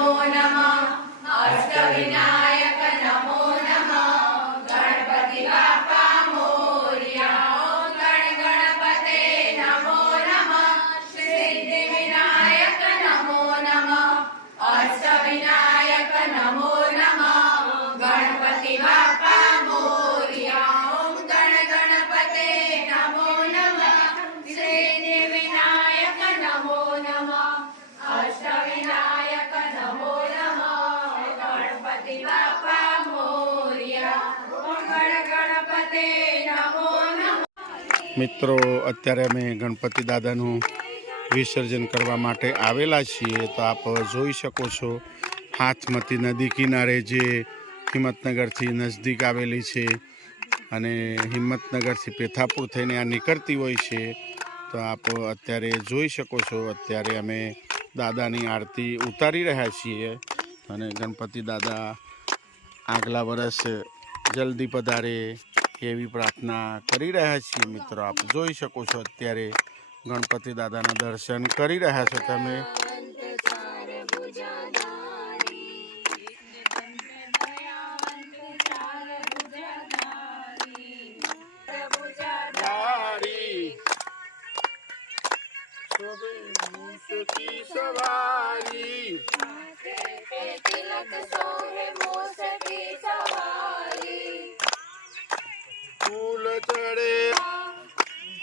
नमो नमः अष्टविनायक नमो नमः गणपति बाप्पा मोरया गण गणपते नमो नमः सिद्धि विनायक नमो नमः अष्टविनायक नमो नमः गणपति बाप्पा मोरया गण गणपते नमो नमः सिद्धि विनायक नमो नमः अष्टविनायक नमो नमः गणपति बाप्पा मोरया गण गणपते नमो नमः। મિત્રો અત્યારે અમે ગણપતિ દાદાનું વિસર્જન કરવા માટે આવેલા છીએ તો આપ જોઈ શકો છો હાથમતી નદી કિનારે જે હિંમતનગરથી નજદીક આવેલી છે અને હિંમતનગરથી પેથાપુર થઈને આ નીકળતી હોય છે તો આપ અત્યારે જોઈ શકો છો અત્યારે અમે દાદાની આરતી ઉતારી રહ્યા છીએ અને ગણપતિ દાદા આગલા વર્ષ જલ્દી પધારે એવી પ્રાર્થના કરી રહ્યા છીએ મિત્રો આપ જોઈ શકો છો અત્યારે ગણપતિ દાદાના દર્શન કરી રહ્યા છો તમે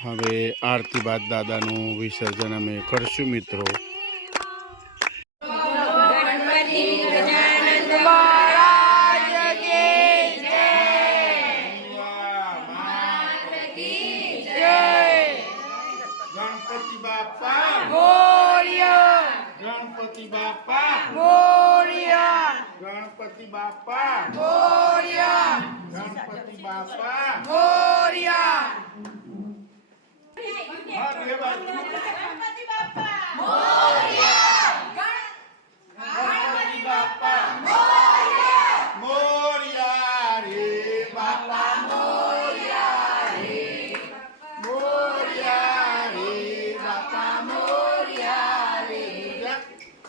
હવે આરતી બાદ દાદાનું વિસર્જન અમે કરશું મિત્રો ગણપતિ બાપ્પા મોરયા ગણપતિ બાપ્પા મોરયા ગણપતિ બાપ્પા મોરયા ગણપતિ બાપ્પા મોરયા ગણપતિ બાપ્પા મોરયા ગણપતિ બાપ્પા મોરયા મોરયા રે બાપા મોરયા રે મોરયા રે બાપા મોરયા રે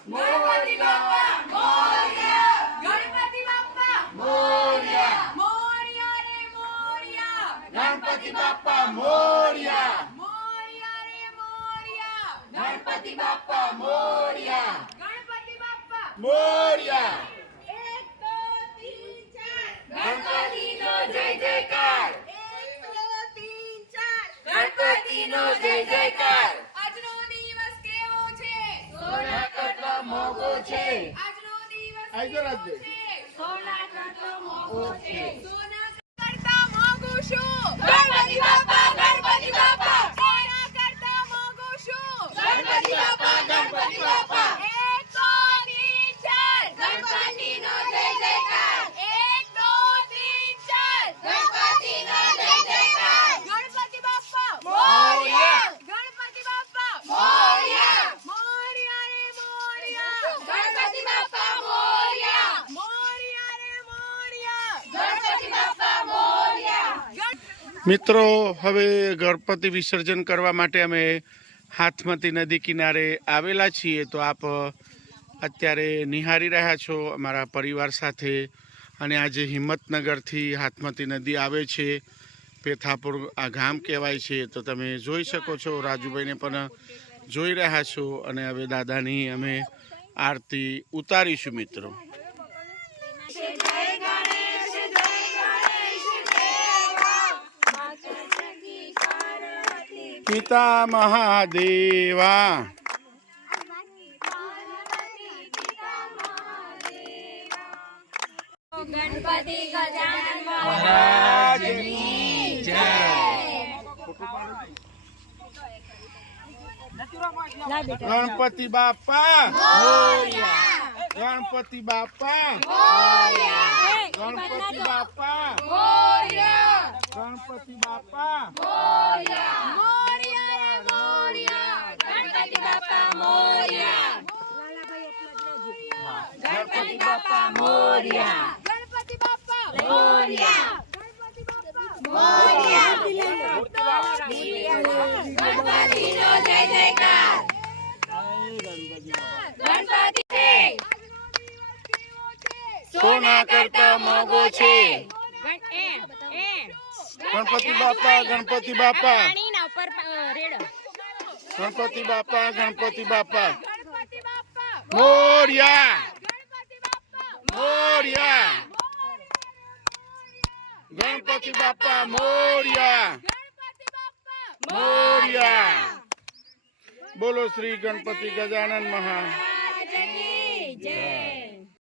ગણપતિ બાપ્પા મોરયા ગણપતિ બાપ્પા મોરયા મોરયા રે મોરયા ગણપતિ બાપ્પા મોરયા મોરયા રે મોરયા ગણપતિ બાપ્પા મોરયા ગણપતિ બાપ્પા મોરયા 1 2 3 4 ગણપતિનો જય જયકાર 1 2 3 4 ગણપતિનો જય જયકાર આજનો દિવસ કેવો છે સોના કરતા મોંઘો છે આજનો દિવસ આજો રાજે સોના કરતા મોંઘો છે સોના કરતા મોંઘું શું ગણપતિ બાપ્પા ગણપતિ બાપ્પા સોના કરતા મોંઘું શું ગણપતિ બાપ્પા ગણપતિ બાપ્પા 1 2 3 4 ગણપતિનો જય જયકાર 1 2 3 4 ગણપતિનો જય જયકાર ગણપતિ બાપ્પા મોરયા ગણપતિ બાપ્પા મોરયા મોરયા રે મોરયા ગણપતિ બાપ્પા મોરયા મોરયા રે મોરયા ગણપતિ બાપ્પા મોરયા મિત્રો હવે ગણપતિ વિસર્જન કરવા માટે અમે હાથમતી નદી કિનારે આવેલા છીએ તો આપ અત્યારે નિહાળી રહ્યા છો અમારા પરિવાર સાથે અને આજે હિંમતનગરથી હાથમતી નદી આવે છે પેથાપુર આ ગામ કહેવાય છે તો તમે જોઈ શકો છો રાજુભાઈને પણ જોઈ રહ્યા છો અને હવે દાદાની અમે આરતી ઉતારીશું મિત્રો પિતા મહાદેવા ગણપતિ ગજાનન મહારાજની જય ગણપતિ બાપ્પા મોરયા ગણપતિ બાપ્પા મોરયા ગણપતિ બાપ્પા મોરયા ગણપતિ બાપ્પા મોરયા મોરયા મોરયા ગણપતિ બાપ્પા મોરયા ગણપતિ બાપ્પા મોરયા ગણપતિ બાપ્પા મોરયા ગણપતિ બાપ્પા મોરયા ગણપતિનો જય જયકાર ગણપતિ સોના કરતા મોંઘો છે. ગણપતિ બાપા ગણપતિ બાપા ગણપતિ બાપા ગણપતિ બાપા ગણપતિ બાપ્પા મોરયા ગણપતિ બાપ્પા મોરયા ગણપતિ બાપા મોરયા ગણપતિ બાપ્પા મોરયા. બોલો શ્રી ગણપતિ ગજાનન મહા જય.